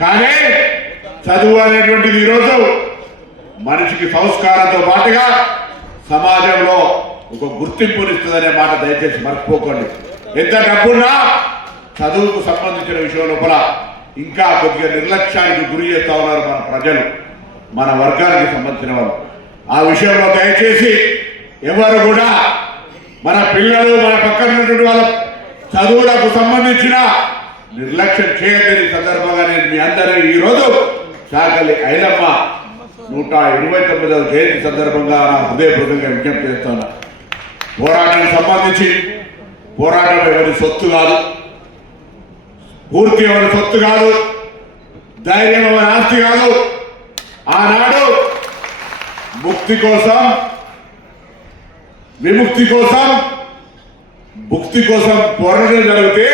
కానీ చదువు అనేటువంటిది ఈరోజు మనిషికి సంస్కారంతో పాటుగా సమాజంలో ఒక గుర్తింపునిస్తుందనే మాట దయచేసి మర్చిపోకండి. ఎంత డబ్బున్నా చదువుకు సంబంధించిన విషయం లోపల ఇంకా కొద్దిగా నిర్లక్ష్యానికి గురి చేస్తా ఉన్నారు మన ప్రజలు మన వర్గానికి సంబంధించిన వాళ్ళు. ఆ విషయంలో దయచేసి ఎవరు కూడా మన పిల్లలు మన పక్కన ఉన్నటువంటి వాళ్ళ చదువులకు సంబంధించిన నిర్లక్ష్యం చేయదని సందర్భంగా నేను మీ అందరూ ఈ రోజు చాకలి ఐలమ్మ నూట ఇరవై తొమ్మిదవ జయంతి సందర్భంగా నా హృదయపూర్వకంగా విజ్ఞప్తి చేస్తున్నా. పోరాటానికి సంబంధించి పోరాటం ఎవరి సొత్తు కాదు. పూర్తి ఎవరి సొత్తు కాదు. ధైర్యం ఎవరి ఆస్తి కాదు. ఆనాడు ముక్తి కోసం విముక్తి కోసం ముక్తి కోసం పోరాటం జరిగితే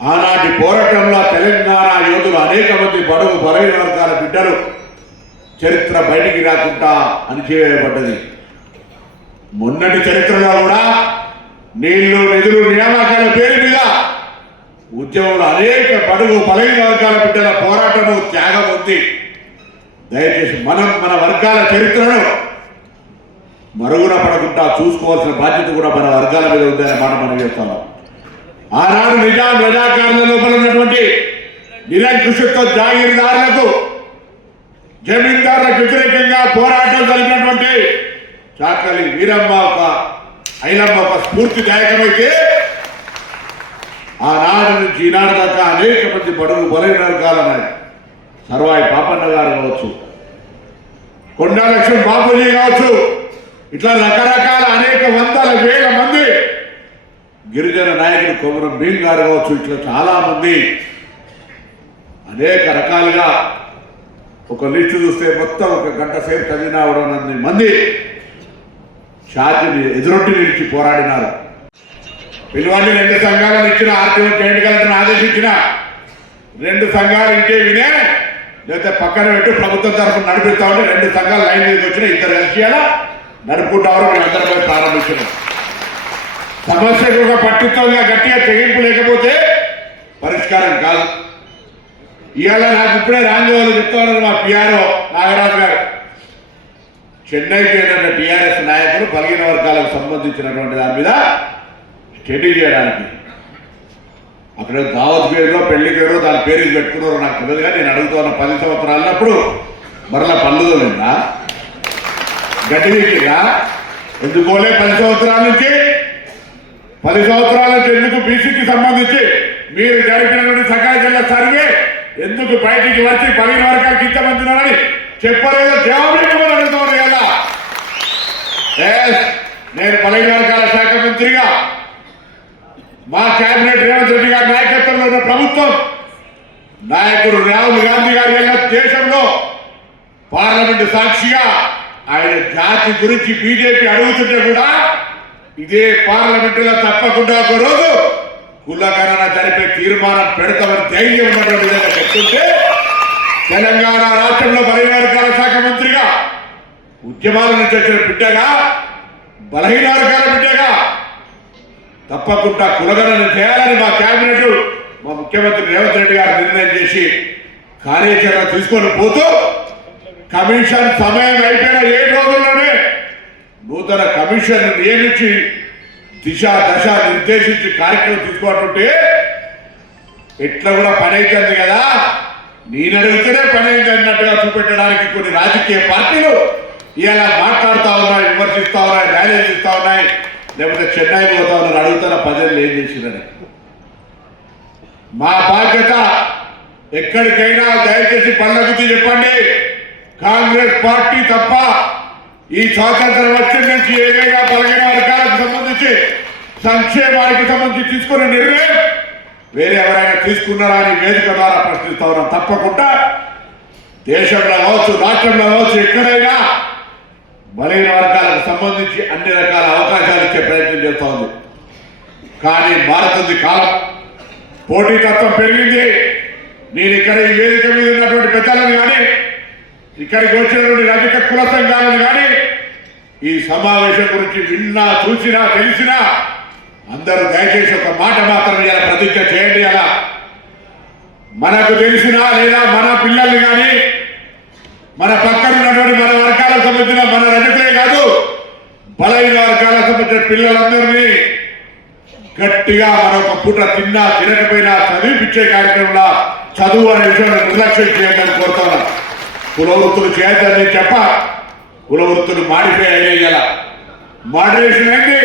ఆనాటి పోరాటంలో తెలంగాణ యోధులు అనేక మంది బడుగు బలైన వర్గాల బిడ్డలు చరిత్ర బయటికి రాకుండా అణిచివేయబడ్డది. మొన్నటి చరిత్రలో కూడా నీళ్ళు నిధులు నియామకాల పేరు మీద ఉద్యమంలో అనేక బడుగు బలహీన వర్గాల బిడ్డల పోరాటము త్యాగం ఉంది. దయచేసి మనం మన వర్గాల చరిత్రను మరుగున పడకుండా చూసుకోవాల్సిన బాధ్యత కూడా మన వర్గాల మీద ఉందనే మాట మనం చేస్తున్నాం ఆనాడు నిజాం రజాకారుల లోపల ఉన్నటువంటి నిరంకుశత్వ జాగీర్దారులకు జమీందారులకు వ్యతిరేకంగా పోరాటం జరిగినటువంటి చాకలి వీరమ్మ ఒక ఐలమ్మ ఒక స్ఫూర్తిదాయకమైతే ఆనాడు నుంచి ఈనాడు దాకా అనేక మంది బడుగు బలైన వర్గాలన్నాయి సర్వాయి పాపన్న గారు కావచ్చు కొండా లక్ష్మణ్ బాబుజీ కావచ్చు ఇట్లా రకరకాల అనేక వందల వేల మంది గిరిజన నాయకుడు కొమరం భీం గారు కావచ్చు ఇట్లా చాలామంది అనేక రకాలుగా ఒక లిస్టు చూస్తే మొత్తం ఒక గంట సేపు చదివినా మంది ఛాతిని ఎదురొట్టి నిలిచి పోరాడినారు. పిలువని రెండు సంఘాలను ఇచ్చిన ఆర్టీఓ జాయింట్ ఆదేశించిన రెండు సంఘాలు ఇంకే వినే లేకపోతే పక్కన పెట్టి ప్రభుత్వం తరఫున నడిపిస్తా ఉంటే రెండు సంఘాలు లైన్ మీదకి వచ్చిన ఇద్దరు కలిసి నడుపుకుంటామని మేము అందరం ప్రారంభించినాం. సమస్యకు ఒక పట్టుత్వంగా గట్టిగా తెగింపు లేకపోతే పరిష్కారం కాదు. ఇవాళ నాకు ఇప్పుడే రాంజీ వాళ్ళు మా పిఆర్ఓ నాగరాజు గారు. చెన్నైకి ఏంటంటే టీఆర్ఎస్ నాయకులు బలహీన వర్గాలకు సంబంధించినటువంటి దాని మీద స్టడీ చేయడానికి. అక్కడ దావత్ పేరులో పెళ్ళి పేరు దాని పేరు పెట్టుకున్నారు నాకు తెలియదు కానీ నేను అడుగుతున్న పది సంవత్సరాలు అన్నప్పుడు మరలా పళ్ళు లేదా గడ్డి ఎందుకోలే పది సంవత్సరాల నుంచి? పది సంవత్సరాల నుంచి ఎందుకు బీసీకి సంబంధించి మీరు జరిపినటువంటి సకాయ జిల్లా సర్వే ఎందుకు బయటికి వచ్చి పదిహేను వర్గాలకు ఇంతమంది ఉన్నారని చెప్పలేదో? జవాబు ఇవ్వమని కదా. నేను పదిహేను వర్గాల శాఖ మంత్రిగా. మా కేబినెట్ రేవంత్ రెడ్డి గారి నాయకత్వంలో ఉన్న ప్రభుత్వం నాయకుడు రాహుల్ గాంధీ గారి దేశంలో పార్లమెంటు సాక్షిగా ఆయన జాతి గురించి బీజేపీ అడుగుతుంటే కూడా ఇదే పార్లమెంటులో తప్పకుండా ఒక రోజు కులగణన జరిపే తీర్మానం పెడతామని ధైర్యం ఉన్నటువంటి విధంగా చెప్తుంటే తెలంగాణ రాష్ట్రంలో బలహీనవర్గాల శాఖ మంత్రిగా ఉద్యమాల నుంచి వచ్చిన బిడ్డగా బలహీనవర్గాల బిడ్డగా తప్పకుండా కులగణన చేయాలని మా కేబినెట్ మా ముఖ్యమంత్రి రేవంత్ రెడ్డి గారు నిర్ణయం చేసి కార్యాచరణ తీసుకొని పోతూ కమిషన్ సమయం అయిపోయిన ఏడు రోజుల్లో నూతన కమిషన్ నియమించి దిశ దశ నిర్దేశించి కార్యక్రమం తీసుకోవాలంటే ఎట్లా కూడా పని అవుతుంది కదా? నేను అడిగితేనే పని అయింది అన్నట్టుగా చూపెట్టడానికి కొన్ని రాజకీయ పార్టీలు ఇలా మాట్లాడుతూ ఉన్నాయి విమర్శిస్తూ ఉన్నాయి మేనేజ్ ఇస్తా ఉన్నాయి. లేకపోతే చెన్నై పోతా ఉన్నారు అడుగుతున్న ప్రజలు ఏం చేసిందని మా బాధ్యత ఎక్కడికైనా దయచేసి పళ్ళగుద్ది చెప్పండి. కాంగ్రెస్ పార్టీ తప్ప ఈ స్వాతంత్రం వచ్చిన నుంచి ఏదైనా బలమైన వర్గాలకు సంబంధించి సంక్షేమానికి సంబంధించి తీసుకున్న నిర్ణయం వేరే ఎవరైనా తీసుకున్నారా అని వేదిక ద్వారా ప్రశ్నిస్తా ఉన్నాం తప్పకుండా దేశంలో కావచ్చు రాష్ట్రంలో కావచ్చు ఎక్కడైనా బలైన వర్గాలకు సంబంధించి అన్ని రకాల అవకాశాలు ఇచ్చే ప్రయత్నం చేస్తూ ఉంది. కానీ మారుతుంది కాలం. పోటీతత్వం పెరిగింది. నేను ఇక్కడ ఈ వేదిక మీద ఉన్నటువంటి పెద్దలను కానీ ఇక్కడికి వచ్చినటువంటి రజక కుల సంఘాలను కానీ ఈ సమావేశం గురించి విన్నా చూసినా తెలిసినా అందరూ దయచేసి ఒక మాట మాత్రం ఇలా ప్రతిజ్ఞ చేయండి అలా. మనకు తెలిసినా లేదా మన పిల్లల్ని కానీ మన పక్కన ఉన్నటువంటి మన వర్గాలకు సంబంధించిన మన రజకులే కాదు బలైన వర్గాలకు సంబంధించిన పిల్లలందరినీ గట్టిగా మరొక పూట తిన్నా తినకపోయినా చదివిపించే కార్యక్రమంలో చదువు అనే విషయాన్ని నిర్లక్ష్యం చేయాలని కోరుతున్నాను కులవృత్తులు చేయొద్దని చెప్ప కులవృత్తులు మాడిఫై అయ్యాయి ఇలా మోడరేషన్ ఏంటి?